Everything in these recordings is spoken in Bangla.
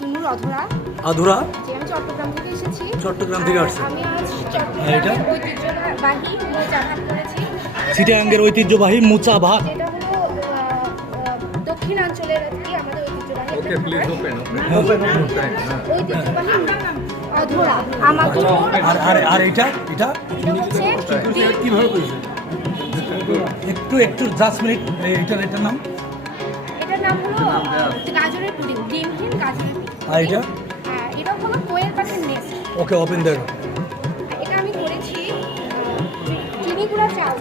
তুনুর অধরা। আধুরা? যে আমি চট্টগ্রাম থেকে এসেছি। চট্টগ্রাম থেকে আসছে। আমি আজ এটা চট্টগ্রামের ঐতিহ্যবাহী মোচা ভাত করেছি। চিটাগাঙ্গের ঐতিহ্যবাহী মোচা ভাত। যেটা হলো দক্ষিণাঞ্চলের আর কি আমাদের ঐতিহ্যবাহী। ওকে প্লিজ ওপেন ঐতিহ্যবাহী অধরা আমাদের। আর এটা এটা হচ্ছে কিভাবে করেছে? একটু জাস্ট মিনিট। এটার নাম? এটার নাম হলো গাজরের পুডিং, ডিমহীন গাজরের পুডিং। আর এটা? এটা হলো কোয়েল পাখির নেস্ট। ওকে, ওপেন দেন। এটা আমি করেছি চিনি গুঁড়া চাল।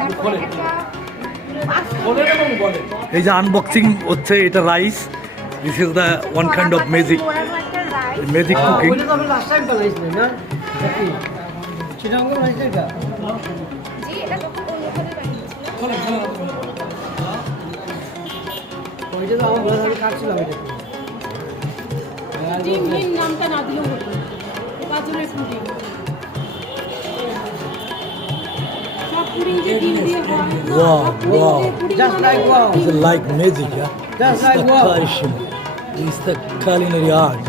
তারপরে একটা এই যে আনবক্সিং হচ্ছে, এটা rice. This is the one kind of magic magic cooking. জি, এটা তখন অন্যভাবে বানিয়েছিলাম। ডিমহীন নামটা না দিলেও হতো, গাজরের পুডিং। সব পুডিং যে ডিম দিয়ে হয়, Wow, wow. just like wow. It's like magic, yeah? Just It's like the wow. tradition. It's the culinary art.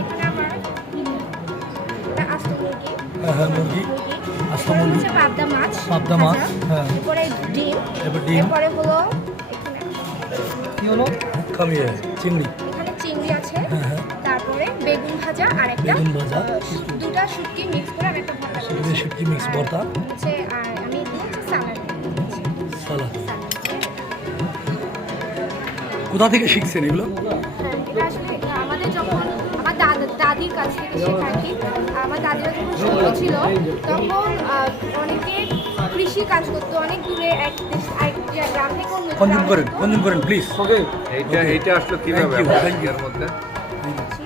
এখানে আমার এটা আস্ত মুরগি, হ্যাঁ, মুরগি, আস্ত এরপরে মুরগি, হচ্ছে পাবদা মাছ, পাবদা মাছ, ভাজা। হ্যাঁ। এরপরে ডিম, এরপর ডিম। এরপরে হলো কি হলো? খামিয়ে চিংড়ি। এখানে চিংড়ি আছে, হ্যাঁ, হ্যাঁ। তারপরে বেগুন ভাজা আর একটা বেগুন ভাজা। দুটা শুটকি মিক্স করে আমি একটা ভর্তা শুটকি করেছি। শুটকি মিক্স আর ভর্তা। হচ্ছে আর আমি এখানে হচ্ছে সালাড দিয়েছি। সালাদ। সালাদ। কোথা থেকে শিখছেন এগুলো? হ্যাঁ, এটা আসলে আমাদের যখন আমার দাদির কাছ থেকে শেখা আর কি। আমার দাদিরা যখন ছোট ছিল তখন অনেকে কৃষি কাজ করতো, অনেক দূরে এক দেশ এক গ্রাম থেকে অন্য কনজিউম গ্রামে করেন, যেত। কনজিউম করেন প্লিজ। এইটা আসলে কিভাবে Thank you, thank you. এর মধ্যে জি।